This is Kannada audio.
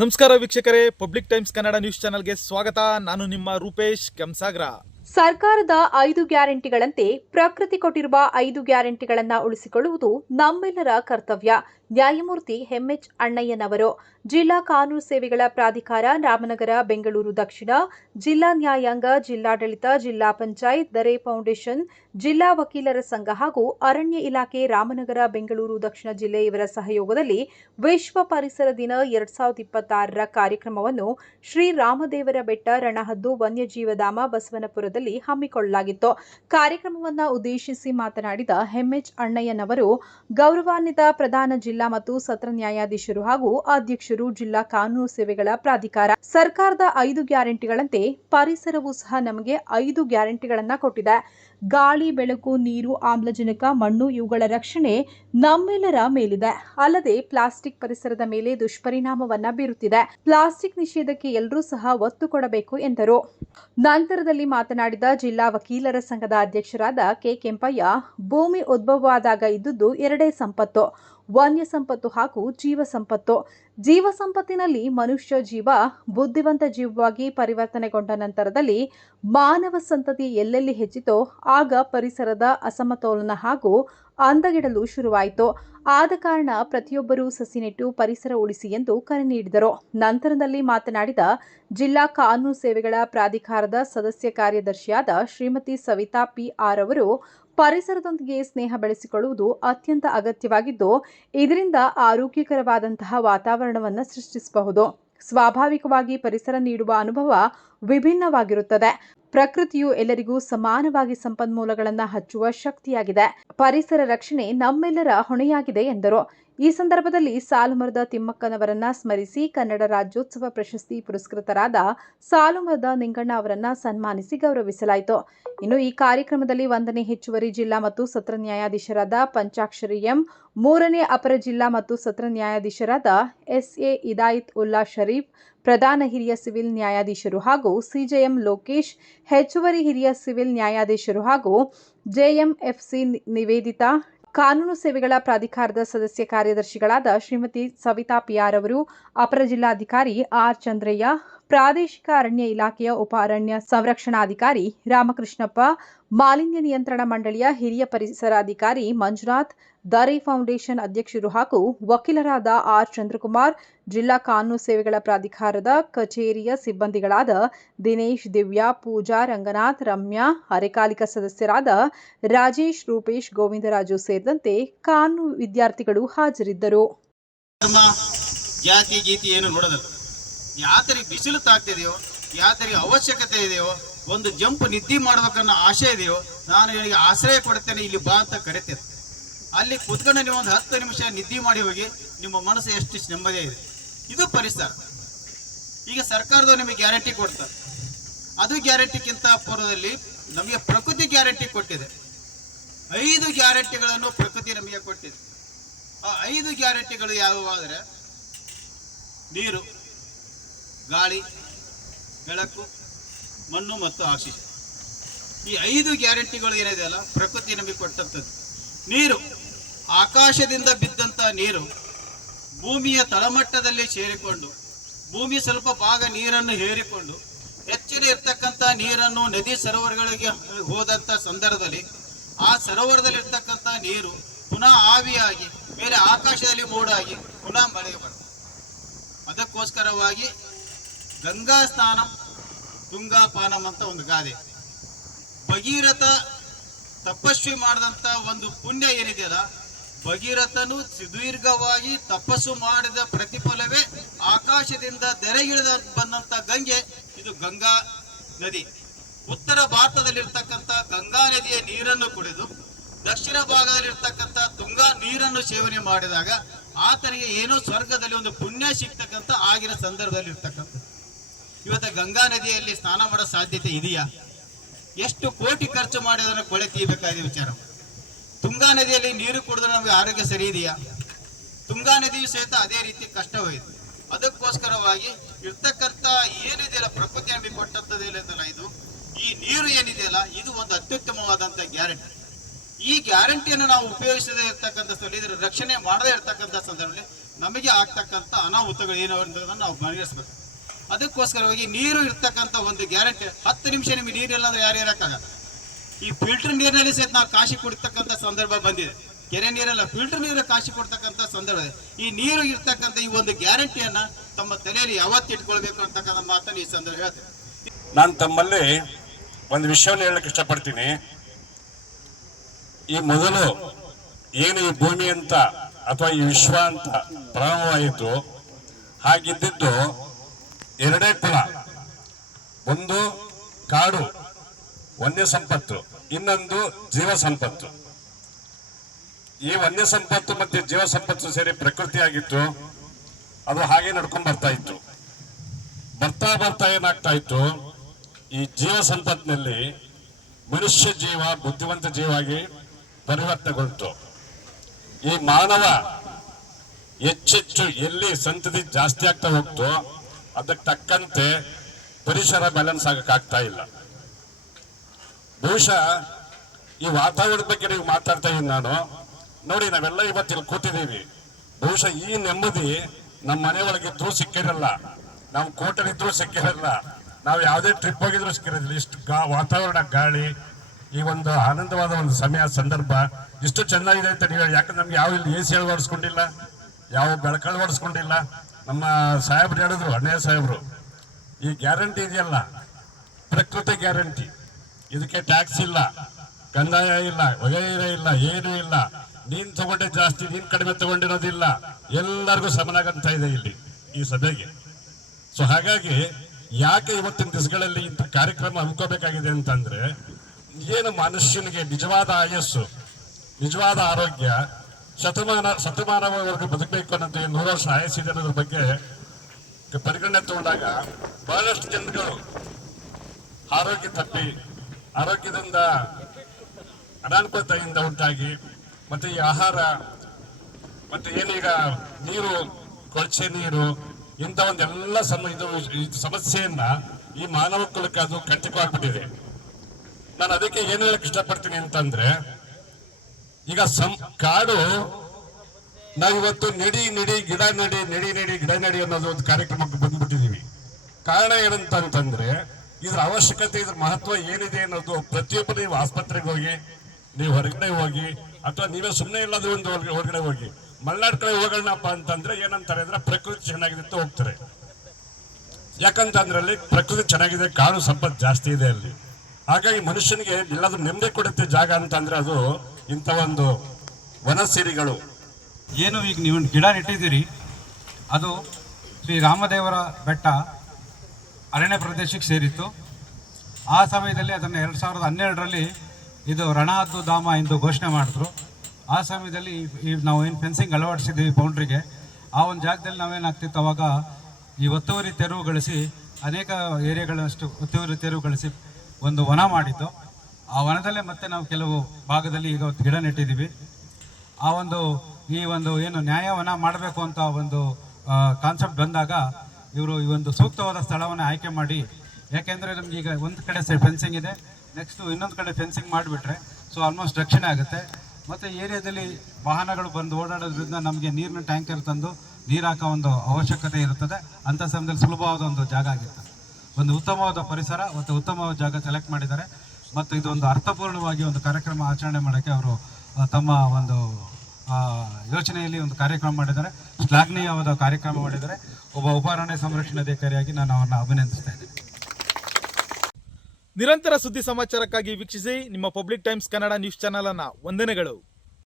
ನಮಸ್ಕಾರ ವೀಕ್ಷಕರೇ, ಪಬ್ಲಿಕ್ ಟೈಮ್ಸ್ ಕನ್ನಡ ನ್ಯೂಸ್ ಚಾನೆಲ್ಗೆ ಸ್ವಾಗತ. ನಾನು ನಿಮ್ಮ ರೂಪೇಶ್ ಕೆಂಸಾಗ್ರ. ಸರ್ಕಾರದ 5 ಗ್ಯಾರಂಟಿಗಳಂತೆ ಪ್ರಕೃತಿ ಕೊಟ್ಟಿರುವ 5 ಗ್ಯಾರಂಟಿಗಳನ್ನು ಉಳಿಸಿಕೊಳ್ಳುವುದು ನಮ್ಮೆಲ್ಲರ ಕರ್ತವ್ಯ. ನ್ಯಾಯಮೂರ್ತಿ ಎಂಎಚ್ ಅಣ್ಣಯ್ಯನವರು, ಜಿಲ್ಲಾ ಕಾನೂನು ಸೇವೆಗಳ ಪ್ರಾಧಿಕಾರ, ರಾಮನಗರ, ಬೆಂಗಳೂರು ದಕ್ಷಿಣ, ಜಿಲ್ಲಾ ನ್ಯಾಯಾಂಗ, ಜಿಲ್ಲಾಡಳಿತ, ಜಿಲ್ಲಾ ಪಂಚಾಯತ್, ದರೆ ಫೌಂಡೇಶನ್, ಜಿಲ್ಲಾ ವಕೀಲರ ಸಂಘ ಹಾಗೂ ಅರಣ್ಯ ಇಲಾಖೆ, ರಾಮನಗರ, ಬೆಂಗಳೂರು ದಕ್ಷಿಣ ಜಿಲ್ಲೆ ಇವರ ಸಹಯೋಗದಲ್ಲಿ ವಿಶ್ವ ಪರಿಸರ ದಿನ 2026ರ ಕಾರ್ಯಕ್ರಮವನ್ನು ಶ್ರೀರಾಮದೇವರ ಬೆಟ್ಟ, ರಣಹದ್ದು, ವನ್ಯಜೀವಧಾಮ, ಬಸವನಪುರದಲ್ಲಿ ಹಮ್ಮಿಕೊಳ್ಳಲಾಗಿತ್ತು. ಕಾರ್ಯಕ್ರಮವನ್ನು ಉದ್ದೇಶಿಸಿ ಮಾತನಾಡಿದ ಎಂಎಚ್ ಅಣ್ಣಯ್ಯನವರು, ಗೌರವಾನ್ವಿತ ಪ್ರಧಾನ ಜಿಲ್ಲಾ ಮತ್ತು ಸತ್ರ ನ್ಯಾಯಾಧೀಶರು ಹಾಗೂ ಅಧ್ಯಕ್ಷರು, ಜಿಲ್ಲಾ ಕಾನೂನು ಸೇವೆಗಳ ಪ್ರಾಧಿಕಾರ, ಸರ್ಕಾರದ 5 ಗ್ಯಾರಂಟಿಗಳಂತೆ ಪರಿಸರವೂ ಸಹ ನಮಗೆ 5 ಗ್ಯಾರಂಟಿಗಳನ್ನು ಕೊಟ್ಟಿದೆ. ಗಾಳಿ, ಬೆಳಕು, ನೀರು, ಆಮ್ಲಜನಕ, ಮಣ್ಣು ಇವುಗಳ ರಕ್ಷಣೆ ನಮ್ಮೆಲ್ಲರ ಮೇಲಿದೆ. ಅಲ್ಲದೆ ಪ್ಲಾಸ್ಟಿಕ್ ಪರಿಸರದ ಮೇಲೆ ದುಷ್ಪರಿಣಾಮವನ್ನ ಬೀರುತ್ತಿದೆ. ಪ್ಲಾಸ್ಟಿಕ್ ನಿಷೇಧಕ್ಕೆ ಎಲ್ಲರೂ ಸಹ ಒತ್ತು ಕೊಡಬೇಕು ಎಂದರು. ನಂತರದಲ್ಲಿ ಮಾತನಾಡಿದ ಜಿಲ್ಲಾ ವಕೀಲರ ಸಂಘದ ಅಧ್ಯಕ್ಷರಾದ ಕೆ ಕೆಂಪಯ್ಯ, ಭೂಮಿ ಉದ್ಭವವಾದಾಗ ಇದ್ದುದು ಎರಡೇ ಸಂಪತ್ತು, ವನ್ಯ ಸಂಪತ್ತು ಹಾಗೂ ಜೀವ ಸಂಪತ್ತು. ಜೀವ ಸಂಪತ್ತಿನಲ್ಲಿ ಮನುಷ್ಯ ಜೀವ ಬುದ್ಧಿವಂತ ಜೀವವಾಗಿ ಪರಿವರ್ತನೆಗೊಂಡ ನಂತರದಲ್ಲಿ ಮಾನವ ಸಂತತಿ ಎಲ್ಲೆಲ್ಲಿ ಹೆಚ್ಚಿತೋ ಆಗ ಪರಿಸರದ ಅಸಮತೋಲನ ಹಾಗೂ ಅಂದಗೆಡಲು ಶುರುವಾಯಿತು. ಆದ ಕಾರಣ ಪ್ರತಿಯೊಬ್ಬರೂ ಸಸಿ ನೆಟ್ಟು ಪರಿಸರ ಉಳಿಸಿ ಎಂದು ಕರೆ ನೀಡಿದರು. ನಂತರದಲ್ಲಿ ಮಾತನಾಡಿದ ಜಿಲ್ಲಾ ಕಾನೂನು ಸೇವೆಗಳ ಪ್ರಾಧಿಕಾರದ ಸದಸ್ಯ ಕಾರ್ಯದರ್ಶಿಯಾದ ಶ್ರೀಮತಿ ಸವಿತಾ ಪಿ.ಆರ್. ಅವರು, ಪರಿಸರದೊಂದಿಗೆ ಸ್ನೇಹ ಬೆಳೆಸಿಕೊಳ್ಳುವುದು ಅತ್ಯಂತ ಅಗತ್ಯವಾಗಿದ್ದು, ಇದರಿಂದ ಆರೋಗ್ಯಕರವಾದಂತಹ ವಾತಾವರಣವನ್ನು ಸೃಷ್ಟಿಸಬಹುದು. ಸ್ವಾಭಾವಿಕವಾಗಿ ಪರಿಸರ ನೀಡುವ ಅನುಭವ ವಿಭಿನ್ನವಾಗಿರುತ್ತದೆ. ಪ್ರಕೃತಿಯು ಎಲ್ಲರಿಗೂ ಸಮಾನವಾಗಿ ಸಂಪನ್ಮೂಲಗಳನ್ನು ಹಂಚುವ ಶಕ್ತಿಯಾಗಿದೆ. ಪರಿಸರ ರಕ್ಷಣೆ ನಮ್ಮೆಲ್ಲರ ಹೊಣೆಯಾಗಿದೆ ಎಂದರು. ಈ ಸಂದರ್ಭದಲ್ಲಿ ಸಾಲುಮರದ ತಿಮ್ಮಕ್ಕನವರನ್ನ ಸ್ಮರಿಸಿ ಕನ್ನಡ ರಾಜ್ಯೋತ್ಸವ ಪ್ರಶಸ್ತಿ ಪುರಸ್ಕೃತರಾದ ಸಾಲುಮರದ ನಿಂಗಣ್ಣ ಅವರನ್ನ ಸನ್ಮಾನಿಸಿ ಗೌರವಿಸಲಾಯಿತು. ಇನ್ನು ಈ ಕಾರ್ಯಕ್ರಮದಲ್ಲಿ 1ನೇ ಹೆಚ್ಚುವರಿ ಜಿಲ್ಲಾ ಮತ್ತು ಸತ್ರ ನ್ಯಾಯಾಧೀಶರಾದ ಪಂಚಾಕ್ಷರಿ ಎಂ, 3ನೇ ಅಪರ ಜಿಲ್ಲಾ ಮತ್ತು ಸತ್ರ ನ್ಯಾಯಾಧೀಶರಾದ ಎಸ್.ಎ. ಇದಾಯತ್ ಉಲ್ಲಾ ಶರೀಫ್, ಪ್ರಧಾನ ಹಿರಿಯ ಸಿವಿಲ್ ನ್ಯಾಯಾಧೀಶರು ಹಾಗೂ ಸಿಜೆಎಂ ಲೋಕೇಶ್, ಹೆಚ್ಚುವರಿ ಹಿರಿಯ ಸಿವಿಲ್ ನ್ಯಾಯಾಧೀಶರು ಹಾಗೂ ಜೆಎಂಎಫ್ಸಿ ನಿವೇದಿತಾ, ಕಾನೂನು ಸೇವೆಗಳ ಪ್ರಾಧಿಕಾರದ ಸದಸ್ಯ ಕಾರ್ಯದರ್ಶಿಗಳಾದ ಶ್ರೀಮತಿ ಸವಿತಾ ಪಿ.ಆರ್. ಅವರು, ಅಪರ ಜಿಲ್ಲಾಧಿಕಾರಿ ಆರ್. ಚಂದ್ರಯ್ಯ, ಪ್ರಾದೇಶಿಕ ಅರಣ್ಯ ಇಲಾಖೆಯ ಉಪ ಅರಣ್ಯ ಸಂರಕ್ಷಣಾಧಿಕಾರಿ ರಾಮಕೃಷ್ಣಪ್ಪ, ಮಾಲಿನ್ಯ ನಿಯಂತ್ರಣ ಮಂಡಳಿಯ ಹಿರಿಯ ಪರಿಸರಾಧಿಕಾರಿ ಮಂಜುನಾಥ್, ದರೆ ಫೌಂಡೇಶನ್ ಅಧ್ಯಕ್ಷರು ಹಾಗೂ ವಕೀಲರಾದ ಆರ್. ಚಂದ್ರಕುಮಾರ್, ಜಿಲ್ಲಾ ಕಾನೂನು ಸೇವೆಗಳ ಪ್ರಾಧಿಕಾರದ ಕಚೇರಿಯ ಸಿಬ್ಬಂದಿಗಳಾದ ದಿನೇಶ್, ದಿವ್ಯಾ, ಪೂಜಾ, ರಂಗನಾಥ್, ರಮ್ಯಾ, ಅರೆಕಾಲಿಕ ಸದಸ್ಯರಾದ ರಾಜೇಶ್, ರೂಪೇಶ್, ಗೋವಿಂದರಾಜು ಸೇರಿದಂತೆ ಕಾನೂನು ವಿದ್ಯಾರ್ಥಿಗಳು ಹಾಜರಿದ್ದರು. ಜಾತಿ ಗೀತಿ ಏನು ನೋಡೋದಲ್ಲ, ಯಾತರಿ ಬಿಸಿಲು ತಾಗ್ತಿದೆಯೋ, ಯಾತರಿ ಅವಶ್ಯಕತೆ ಇದೆಯೋ, ಒಂದು ಜಂಪ್ ನಿದ್ದೆ ಮಾಡ್ಬೇಕನ್ನೋ ಆಶೆ ಇದೆಯೋ, ನಾನು ಇವನಿಗೆ ಆಶ್ರಯ ಕೊಡ್ತೇನೆ, ಇಲ್ಲಿ ಬಾ ಅಂತ ಕರಿತೇನೆ. ಅಲ್ಲಿ ಕೂತ್ಕೊಂಡು ನೀವು ಒಂದು 10 ನಿಮಿಷ ನಿದ್ದೆ ಮಾಡಿ ಹೋಗಿ, ನಿಮ್ಮ ಮನಸ್ಸು ಎಷ್ಟು ನೆಮ್ಮದಿ ಇದೆ. ಇದು ಪರಿಸರ. ಈಗ ಸರ್ಕಾರದವ್ರು ನಿಮಗೆ ಗ್ಯಾರಂಟಿ ಕೊಡ್ತಾರೆ. ಅದು ಗ್ಯಾರಂಟಿಗಿಂತ ಪೂರ್ವದಲ್ಲಿ ನಮಗೆ ಪ್ರಕೃತಿ ಗ್ಯಾರಂಟಿ ಕೊಟ್ಟಿದೆ. 5 ಗ್ಯಾರಂಟಿಗಳನ್ನು ಪ್ರಕೃತಿ ನಮಗೆ ಕೊಟ್ಟಿದೆ. ಆ 5 ಗ್ಯಾರಂಟಿಗಳು ಯಾವುವು ಅಂದರೆ ನೀರು, ಗಾಳಿ, ಬೆಳಕು, ಮಣ್ಣು ಮತ್ತು ಆಕ್ಸಿಜನ್. ಈ 5 ಗ್ಯಾರಂಟಿಗಳು ಏನಿದೆಯಲ್ಲ ಪ್ರಕೃತಿ ನಮಗೆ ಕೊಟ್ಟಂಥದ್ದು. ನೀರು, ಆಕಾಶದಿಂದ ಬಿದ್ದಂಥ ನೀರು ಭೂಮಿಯ ತಳಮಟ್ಟದಲ್ಲಿ ಸೇರಿಕೊಂಡು, ಭೂಮಿ ಸ್ವಲ್ಪ ಭಾಗ ನೀರನ್ನು ಹೇರಿಕೊಂಡು, ಹೆಚ್ಚಿನ ಇರ್ತಕ್ಕಂಥ ನೀರನ್ನು ನದಿ ಸರೋವರಗಳಿಗೆ ಹೋದಂಥ ಸಂದರ್ಭದಲ್ಲಿ ಆ ಸರೋವರದಲ್ಲಿ ಇರ್ತಕ್ಕಂಥ ನೀರು ಪುನಃ ಆವಿಯಾಗಿ ಮೇಲೆ ಆಕಾಶದಲ್ಲಿ ಮೋಡಾಗಿ ಪುನಃ ಮಳೆಗೆ ಬರ್ತದೆ. ಅದಕ್ಕೋಸ್ಕರವಾಗಿ ಗಂಗಾ ಸ್ನಾನಂ ತುಂಗಾಪಾನಂ ಅಂತ ಒಂದು ಗಾದೆ. ಭಗೀರಥ ತಪಸ್ವಿ ಮಾಡಿದಂಥ ಒಂದು ಪುಣ್ಯ ಏನಿದೆಯಲ್ಲ, ಭಗೀರಥನು ಸುದೀರ್ಘವಾಗಿ ತಪಸ್ಸು ಮಾಡಿದ ಪ್ರತಿಫಲವೇ ಆಕಾಶದಿಂದ ತೆರೆಗಿಳಿದ ಬಂದಂಥ ಗಂಗೆ. ಇದು ಗಂಗಾ ನದಿ. ಉತ್ತರ ಭಾರತದಲ್ಲಿರ್ತಕ್ಕಂಥ ಗಂಗಾ ನದಿಯ ನೀರನ್ನು ಕುಡಿದು ದಕ್ಷಿಣ ಭಾಗದಲ್ಲಿರ್ತಕ್ಕಂಥ ತುಂಗಾ ನೀರನ್ನು ಸೇವನೆ ಮಾಡಿದಾಗ ಆತನಿಗೆ ಏನೋ ಸ್ವರ್ಗದಲ್ಲಿ ಒಂದು ಪುಣ್ಯ ಸಿಗ್ತಕ್ಕಂಥ ಆಗಿನ ಸಂದರ್ಭದಲ್ಲಿ ಇರ್ತಕ್ಕಂಥ. ಇವತ್ತು ಗಂಗಾ ನದಿಯಲ್ಲಿ ಸ್ನಾನ ಮಾಡೋ ಸಾಧ್ಯತೆ ಇದೆಯಾ? ಎಷ್ಟು ಕೋಟಿ ಖರ್ಚು ಮಾಡಿ ಅದನ್ನು ಕೊಳೆ ತೀಯಬೇಕಾದ ವಿಚಾರ. ತುಂಗಾ ನದಿಯಲ್ಲಿ ನೀರು ಕುಡಿದ್ರೆ ನಮಗೆ ಆರೋಗ್ಯ ಸರಿ ಇದೆಯಾ? ತುಂಗಾ ನದಿಯು ಸಹಿತ ಅದೇ ರೀತಿ ಕಷ್ಟವಾಗಿದೆ. ಅದಕ್ಕೋಸ್ಕರವಾಗಿ ಇರ್ತಕ್ಕಂಥ ಏನಿದೆಯಲ್ಲ ಪ್ರಕೃತಿ ನಮಗೆ ಕೊಟ್ಟಂಥದ್ದೇನಿದೆಯಲ್ಲ, ಇದು ಈ ನೀರು ಏನಿದೆಯಲ್ಲ ಇದು ಒಂದು ಅತ್ಯುತ್ತಮವಾದಂಥ ಗ್ಯಾರಂಟಿ. ಈ ಗ್ಯಾರಂಟಿಯನ್ನು ನಾವು ಉಪಯೋಗಿಸದೇ ಇರ್ತಕ್ಕಂಥ ಇದರ ರಕ್ಷಣೆ ಮಾಡದೇ ಇರ್ತಕ್ಕಂಥ ಸಂದರ್ಭದಲ್ಲಿ ನಮಗೆ ಆಗ್ತಕ್ಕಂಥ ಅನಾಹುತಗಳು ಏನು ಅನ್ನೋದನ್ನು ನಾವು ಪರಿಹರಿಸಬೇಕು. ಅದಕ್ಕೋಸ್ಕರವಾಗಿ ನೀರು ಇರ್ತಕ್ಕಂಥ ಒಂದು ಗ್ಯಾರಂಟಿ 10 ನಿಮಿಷ ನಿಮಗೆ ನೀರಿಲ್ಲ ಅಂದ್ರೆ ಯಾರು ಇರೋಕ್ಕಾಗಲ್ಲ. ಈ ಫಿಲ್ಟರ್ ನೀರಿನಲ್ಲಿ ಸಹಿತ ನಾವು ಕಾಶಿ ಕೊಡ್ತಕ್ಕಂಥ ಸಂದರ್ಭ ಬಂದಿದೆ. ಕೆರೆ ನೀರಲ್ಲ, ಫಿಲ್ಟರ್ ನೀರು ಕಾಶಿ ಕೊಡ್ತಕ್ಕಂಥ ಸಂದರ್ಭ ಇದೆ. ಈ ನೀರು ಇರ್ತಕ್ಕಂಥ ಈ ಒಂದು ಗ್ಯಾರಂಟಿಯನ್ನ ತಮ್ಮ ತಲೆಯಲ್ಲಿ ಯಾವತ್ತು ಇಟ್ಕೊಳ್ಬೇಕು ಅಂತಕ್ಕಂಥ ಮಾತನ್ನು ಈ ಸಂದರ್ಭ ಹೇಳ್ತೇನೆ. ನಾನು ತಮ್ಮಲ್ಲಿ ಒಂದು ವಿಷಯವನ್ನು ಹೇಳಕ್ಕೆ ಇಷ್ಟಪಡ್ತೀನಿ. ಈ ಮೊದಲು ಏನು ಈ ಭೂಮಿ ಅಂತ ಅಥವಾ ಈ ವಿಶ್ವ ಅಂತ ಪ್ರಾರಂಭವಾಯಿತು, ಹಾಗಿದ್ದಿದ್ದು ಎರಡೇ ಕುಲ. ಒಂದು ಕಾಡು ವನ್ಯ ಸಂಪತ್ತು, ಇನ್ನೊಂದು ಜೀವ ಸಂಪತ್ತು. ಈ ವನ್ಯ ಸಂಪತ್ತು ಮತ್ತೆ ಜೀವ ಸಂಪತ್ತು ಸೇರಿ ಪ್ರಕೃತಿಯಾಗಿತ್ತು. ಅದು ಹಾಗೆ ನಡ್ಕೊಂಡ್ ಬರ್ತಾ ಇತ್ತು. ಬರ್ತಾ ಬರ್ತಾ ಏನಾಗ್ತಾ ಇತ್ತು, ಈ ಜೀವ ಸಂಪತ್ತಿನಲ್ಲಿ ಮನುಷ್ಯ ಜೀವ ಬುದ್ಧಿವಂತ ಜೀವಾಗಿ ಪರಿವರ್ತನೆಗೊಂಡು ಈ ಮಾನವ ಹೆಚ್ಚೆಚ್ಚು ಎಲ್ಲಿ ಸಂತತಿ ಜಾಸ್ತಿ ಆಗ್ತಾ ಹೋಗ್ತೋ ಅದಕ್ಕೆ ತಕ್ಕಂತೆ ಪರಿಸರ ಬ್ಯಾಲೆನ್ಸ್ ಆಗಕ್ಕಾಗ್ತಾ ಇಲ್ಲ. ಬಹುಶಃ ಈ ವಾತಾವರಣದ ಬಗ್ಗೆ ನೀವು ಮಾತಾಡ್ತಾ ಇದ್ದೀನಿ ನಾನು. ನೋಡಿ, ನಾವೆಲ್ಲ ಇವತ್ತಿಲ್ಲಿ ಕೂತಿದ್ದೀವಿ. ಬಹುಶಃ ಈ ನೆಮ್ಮದಿ ನಮ್ಮ ಮನೆಯೊಳಗಿದ್ರು ಸಿಕ್ಕಿರಲ್ಲ, ನಾವು ಕೋಟಲಿದ್ರು ಸಿಕ್ಕಿರಲ್ಲ, ನಾವು ಯಾವುದೇ ಟ್ರಿಪ್ ಹೋಗಿದ್ರು ಸಿಕ್ಕಿರೋದಿಲ್ಲ. ಇಷ್ಟು ವಾತಾವರಣ, ಗಾಳಿ, ಈ ಒಂದು ಆನಂದವಾದ ಒಂದು ಸಮಯ ಸಂದರ್ಭ ಇಷ್ಟು ಚೆನ್ನಾಗಿದೆ ಅಂತ ನೀವು ಹೇಳಿ. ಯಾಕಂದ್ರೆ ನಮ್ಗೆ ಯಾವ ಇಲ್ಲಿ AC ಅಳವಡಿಸ್ಕೊಂಡಿಲ್ಲ, ಯಾವ ಬೆಳಕು ಅಳವಡಿಸ್ಕೊಂಡಿಲ್ಲ. ನಮ್ಮ ಸಾಹೇಬ್ರು ಹೇಳಿದ್ರು, ಅಣ್ಣಯ್ಯ ಸಾಹೇಬ್ರು, ಈ ಗ್ಯಾರಂಟಿ ಇದೆಯಲ್ಲ ಪ್ರಕೃತಿ ಗ್ಯಾರಂಟಿ. ಇದಕ್ಕೆ ಟ್ಯಾಕ್ಸ್ ಇಲ್ಲ, ಕಂದಾಯ ಇಲ್ಲ, ವಗೈರೆ ಇಲ್ಲ, ಏನೂ ಇಲ್ಲ. ನೀನ್ ತಗೊಂಡೆ ಜಾಸ್ತಿ, ನೀನ್ ಕಡಿಮೆ ತಗೊಂಡಿರೋದಿಲ್ಲ, ಎಲ್ಲರಿಗೂ ಸಮನಾಗಂತ ಇದೆ ಇಲ್ಲಿ ಈ ಸಭೆಗೆ. ಸೊ ಹಾಗಾಗಿ ಯಾಕೆ ಇವತ್ತಿನ ದಿವಸಗಳಲ್ಲಿ ಇಂಥ ಕಾರ್ಯಕ್ರಮ ಹಮ್ಮಿಕೋಬೇಕಾಗಿದೆ ಅಂತಂದ್ರೆ, ಏನು ಮನುಷ್ಯನಿಗೆ ನಿಜವಾದ ಆಯಸ್ಸು, ನಿಜವಾದ ಆರೋಗ್ಯ, ಶತಮಾನವರೆಗೂ ಬದುಕಬೇಕು ಅನ್ನೋದು 100 ವರ್ಷ ಆಯಸ್ಸಿದೆ ಅನ್ನೋದ್ರ ಬಗ್ಗೆ ಪರಿಗಣನೆ ತಗೊಂಡಾಗ ಬಹಳಷ್ಟು ಜನಗಳು ಆರೋಗ್ಯ ತಪ್ಪಿ, ಆರೋಗ್ಯದಿಂದ ಅನಾನುಕೂಲತೆಯಿಂದ ಉಂಟಾಗಿ, ಮತ್ತೆ ಈ ಆಹಾರ, ಮತ್ತೆ ಏನೀಗ ನೀರು, ಕೊಳಚೆ ನೀರು, ಇಂಥ ಒಂದೆಲ್ಲ ಸಮಸ್ಯೆಯನ್ನ ಈ ಮಾನವ ಕುಲಕ್ಕೆ ಅದು ಕಂಟಕವಾಗ್ಬಿಟ್ಟಿದೆ. ನಾನು ಅದಕ್ಕೆ ಏನ್ ಹೇಳಕ್ ಇಷ್ಟಪಡ್ತೀನಿ ಅಂತಂದ್ರೆ, ಈಗ ಕಾಡು ನಾವಿವತ್ತು ನಡಿ ಗಿಡ ನಡಿ ಅನ್ನೋದು ಒಂದು ಕಾರ್ಯಕ್ರಮಕ್ಕೆ ಬಂದ್ಬಿಟ್ಟಿದೀವಿ. ಕಾರಣ ಏನಂತಂದ್ರೆ, ಇದ್ರ ಅವಶ್ಯಕತೆ, ಇದ್ರ ಮಹತ್ವ ಏನಿದೆ ಅನ್ನೋದು ಪ್ರತಿಯೊಬ್ಬರು ನೀವು ಆಸ್ಪತ್ರೆಗೆ ಹೋಗಿ, ನೀವು ಹೊರಗಡೆ ಹೋಗಿ, ಅಥವಾ ನೀವೇ ಸುಮ್ಮನೆ ಇಲ್ಲದ ಒಂದು ಹೊರಗಡೆ ಹೋಗಿ ಮಲ್ನಾಡ್ ಕಡೆ ಹೋಗೋಣಪ್ಪ ಅಂತಂದ್ರೆ ಏನಂತಾರೆ ಅಂದ್ರೆ ಪ್ರಕೃತಿ ಚೆನ್ನಾಗಿದೆ ಅಂತ ಹೋಗ್ತಾರೆ. ಯಾಕಂತಂದ್ರೆ ಅಲ್ಲಿ ಪ್ರಕೃತಿ ಚೆನ್ನಾಗಿದೆ, ಕಾಡು ಸಂಪತ್ತು ಜಾಸ್ತಿ ಇದೆ ಅಲ್ಲಿ. ಹಾಗಾಗಿ ಮನುಷ್ಯನಿಗೆ ಎಲ್ಲಾದ್ರೂ ನೆಮ್ಮದಿ ಕೊಡುತ್ತೆ ಜಾಗ ಅಂತಂದ್ರೆ ಅದು ಇಂಥ ಒಂದು ವನಸಿರಿಗಳು. ಏನು ಈಗ ನೀವು ಗಿಡ ನೆಟ್ಟಿದ್ದೀರಿ, ಅದು ಶ್ರೀ ರಾಮದೇವರ ಬೆಟ್ಟ ಅರಣ್ಯ ಪ್ರದೇಶಕ್ಕೆ ಸೇರಿತ್ತು. ಆ ಸಮಯದಲ್ಲಿ ಅದನ್ನು 2012ರಲ್ಲಿ ಇದು ರಣಹದ್ದು ಧಾಮ ಎಂದು ಘೋಷಣೆ ಮಾಡಿದ್ರು. ಆ ಸಮಯದಲ್ಲಿ ನಾವು ಏನು ಫೆನ್ಸಿಂಗ್ ಅಳವಡಿಸಿದ್ದೀವಿ ಬೌಂಡ್ರಿಗೆ, ಆ ಒಂದು ಜಾಗದಲ್ಲಿ ನಾವೇನಾಗ್ತಿತ್ತು, ಅವಾಗ ಈ ಒತ್ತುವರಿ ತೆರವುಗೊಳಿಸಿ ಅನೇಕ ಏರಿಯಾಗಳಷ್ಟು ಒತ್ತುವರಿ ತೆರವುಗೊಳಿಸಿ ಒಂದು ವನ ಮಾಡಿದ್ದು. ಆ ವನದಲ್ಲೇ ಮತ್ತೆ ನಾವು ಕೆಲವು ಭಾಗದಲ್ಲಿ ಈಗ ಗಿಡ ನೆಟ್ಟಿದ್ದೀವಿ. ಆ ಒಂದು ಈ ಒಂದು ಏನು ನ್ಯಾಯವನ ಮಾಡಬೇಕು ಅಂತ ಒಂದು ಕಾನ್ಸೆಪ್ಟ್ ಬಂದಾಗ ಇವರು ಈ ಒಂದು ಸೂಕ್ತವಾದ ಸ್ಥಳವನ್ನು ಆಯ್ಕೆ ಮಾಡಿ, ಯಾಕೆಂದರೆ ನಮ್ಗೆ ಈಗ ಒಂದು ಕಡೆ ಫೆನ್ಸಿಂಗ್ ಇದೆ, ನೆಕ್ಸ್ಟು ಇನ್ನೊಂದು ಕಡೆ ಫೆನ್ಸಿಂಗ್ ಮಾಡಿಬಿಟ್ರೆ ಸೊ ಆಲ್ಮೋಸ್ಟ್ ರಕ್ಷಣೆ ಆಗುತ್ತೆ. ಮತ್ತು ಏರಿಯಾದಲ್ಲಿ ವಾಹನಗಳು ಬಂದು ಓಡಾಡೋದ್ರಿಂದ ನಮಗೆ ನೀರಿನ ಟ್ಯಾಂಕರ್ ತಂದು ನೀರು ಹಾಕೋ ಒಂದು ಅವಶ್ಯಕತೆ ಇರುತ್ತದೆ. ಅಂಥ ಸಮಯದಲ್ಲಿ ಸುಲಭವಾದ ಒಂದು ಜಾಗ ಆಗಿರ್ತದೆ. ಒಂದು ಉತ್ತಮವಾದ ಪರಿಸರ ಮತ್ತು ಉತ್ತಮವಾದ ಜಾಗ ಸೆಲೆಕ್ಟ್ ಮಾಡಿದ್ದಾರೆ. ಮತ್ತು ಇದು ಒಂದು ಅರ್ಥಪೂರ್ಣವಾಗಿ ಒಂದು ಕಾರ್ಯಕ್ರಮ ಆಚರಣೆ ಮಾಡೋಕ್ಕೆ ಅವರು ತಮ್ಮ ಒಂದು ಯೋಚನೆಯಲ್ಲಿ ಒಂದು ಕಾರ್ಯಕ್ರಮ ಮಾಡಿದ್ದಾರೆ. ಶ್ಲಾಘನೀಯವಾದ ಕಾರ್ಯಕ್ರಮ ಮಾಡಿದ್ದಾರೆ. ಒಬ್ಬ ಉಪಾರಣ್ಯ ಸಂರಕ್ಷಣಾಧಿಕಾರಿಯಾಗಿ ನಾನು ಅವರನ್ನು ಅಭಿನಂದಿಸ್ತಾ ಇದ್ದೇನೆ. ನಿರಂತರ ಸುದ್ದಿ ಸಮಾಚಾರಕ್ಕಾಗಿ ವೀಕ್ಷಿಸಿ ನಿಮ್ಮ public times Kannada news channel ಅನ್ನ. ವಂದನೆಗಳು.